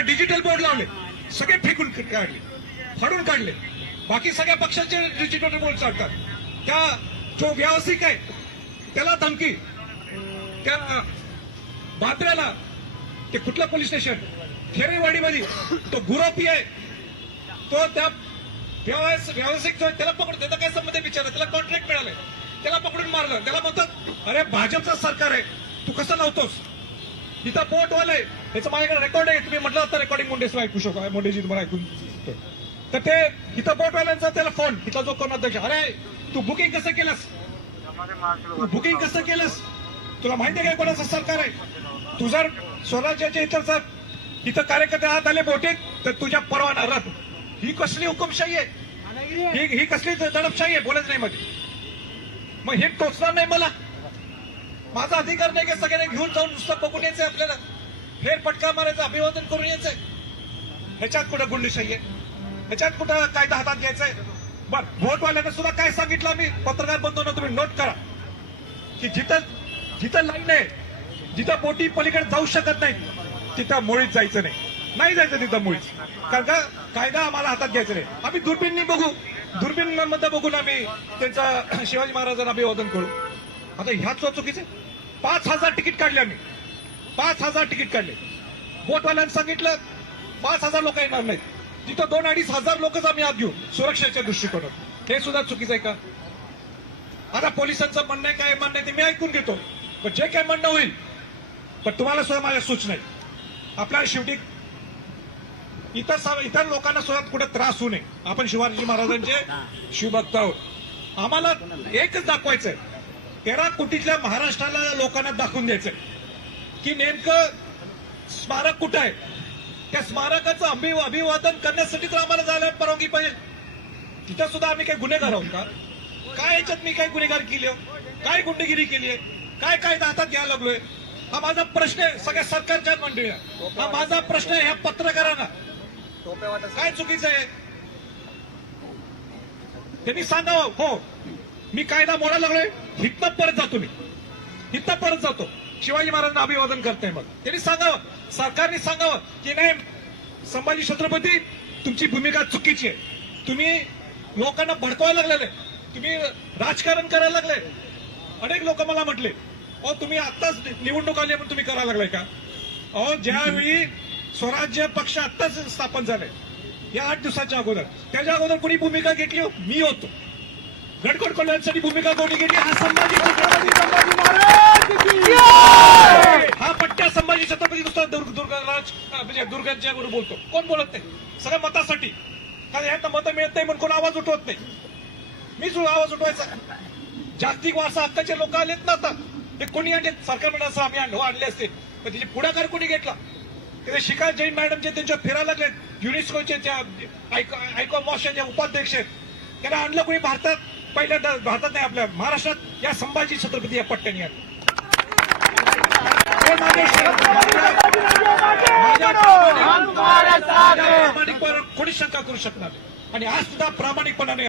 आता digital board लावले, सगळे फेकून काढले, फाडून काढले. बाकी सगळ्या पक्षाचे डिजिटल बोर्ड चालतात. त्या जो व्यावसायिक आहे त्याला धमकी, त्या बात्र्याला, ते कुठलं पोलीस स्टेशन खेरेवाडीमध्ये तो गुरोपी आहे, तो त्या व्यावसायिक जो आहे त्याला पकडून, त्याचा काय संबंध आहे बिचारा, त्याला कॉन्ट्रॅक्ट मिळालंय, त्याला पकडून मारलं. त्याला म्हणतात अरे भाजपचं सरकार आहे, तू कसं लावतोस. इथं बोटवाला आहे, याचं माझ्याकडे रेकॉर्ड आहे, तुम्ही म्हटलं तर रेकॉर्डिंग मुंडेच ऐकू शकता, मुंडेजी तुम्हाला ऐकून. तर ते इथं बोटवाल्यांचा त्याला फोन, तिथला जो कोण अध्यक्ष, अरे तू बुकिंग कसं केलंस, तू बुकिंग कसं केलंस, तुला माहिती आहे काय कोणाचं सरकार आहे. तू जर स्वराज्याच्या इथं कार्यकर्ते आत आले बोटीत तर तुझ्या परवाना रद्द. ही कसली हुकुमशाही आहे, ही कसली दडपशाही आहे, बोलत नाही मध्ये. मग हे टोचणार नाही मला, माझा अधिकार नाही की सगळ्यांना घेऊन जाऊन नुसतं बघून यायचंय, आपल्याला फेरफटका मारायचं, अभिवादन करून यायचंय. ह्याच्यात कुठं गुंडशाही आहे, ह्याच्यात कुठं कायदा हातात घ्यायचंय. बर, व्होटवाल्यांना सुद्धा काय सांगितलं आम्ही, पत्रकार बंधूंना तुम्ही नोट करा की जिथं लाईन आहे, जिथं बोटी पलीकडे जाऊ शकत नाही तिथं मुळीच जायचं नाही जायचं तिथं मुळीच. कारण का कायदा आम्हाला हातात घ्यायचा नाही. आम्ही दुर्बीननी बघू, दुर्बीनमध्ये बघून आम्ही त्यांचं शिवाजी महाराजांना अभिवादन करू. आता ह्याच चुकीचे 5,000 तिकीट काढले आम्ही, 5,000 तिकीट काढले. बोटवाल्यांनी सांगितलं 5,000 लोक येणार नाहीत, तिथं 2-2.5 हजार लोकच आम्ही आत घेऊ सुरक्षेच्या दृष्टिकोनात. हे सुद्धा चुकीचं आहे का. आता पोलिसांचं म्हणणं आहे, काय म्हणणं आहे ते मी ऐकून घेतो, पण जे काय म्हणणं होईल, पण तुम्हाला सुद्धा माझ्या सूचना आहे, आपल्याला शेवटी इतर लोकांना सुद्धा कुठे त्रास होऊ नये. आपण शिवाजी महाराजांचे शिवभक्त आहोत. आम्हाला एकच दाखवायचंय, 13 कोटीतल्या महाराष्ट्राला लोकांना दाखवून द्यायचंय की नेमकं स्मारक कुठं आहे. त्या स्मारकाचं अभिवादन करण्यासाठी तर आम्हाला जायला परवानगी पाहिजे. तिथं सुद्धा आम्ही काही गुन्हेगार आहोत का, काय याच्यात मी काय गुन्हेगार केली, काय गुंडगिरी केली आहे, काय कायदा हातात घ्यायला लागलोय. हा माझा प्रश्न आहे सगळ्या सरकारच्या मंडळीला, हा माझा प्रश्न आहे ह्या पत्रकारांना. काय चुकीचं आहे त्यांनी सांगावं. हो, मी कायदा मोडायला लागलोय, हितनं परत जातो, मी हितनं परत जातो, शिवाजी महाराजांना अभिवादन करताय. मग त्यांनी सांगावं, सरकारने सांगावं की नाही संभाजी छत्रपती तुमची भूमिका चुकीची आहे, तुम्ही लोकांना भडकवायला लागलेले, तुम्ही राजकारण करायला लागले. अनेक लोक मला म्हटले अहो तुम्ही आत्ताच निवडणूक आली पण तुम्ही करायला लागलाय का. अहो ज्यावेळी स्वराज्य पक्ष आत्ताच स्थापन झाले, या 8 दिवसाच्या अगोदर, त्याच्या अगोदर कोणी भूमिका घेतली, मी होतो. गडकड कल्याणसाठी भूमिका कोणी घेतली, हा संभाजी छत्रपती हा पट्ट्या संभाजी छत्रपती नुसता दुर्गराज म्हणजे दुर्गांच्या बरोबर बोलतो, कोण बोलत नाही, सगळ्या मतासाठी. कारण ह्यांना मतं मिळत नाही म्हणून कोण आवाज उठवत नाही, मीच आवाज उठवायचा. जागतिक वारसा हक्काचे लोक आलेत ना आता, ते कोणी आणले, सरकार म्हणून असं आम्ही आणले असते, पण त्याचे पुढाकार कोणी घेतला. ते शिखा जैन मॅडम जे त्यांच्या फिरायला लागलेत, युनेस्कोचे त्या आयकॉमॉसचे उपाध्यक्ष आहेत, त्यांना आणलं कोणी भारतात. पहिल्यांदा भारतात नाही, आपल्या महाराष्ट्रात या संभाजी छत्रपती या पट्ट्याने आले. प्रामाणिकपणे कोणी शंका करू शकणार. आणि आज सुद्धा प्रामाणिकपणाने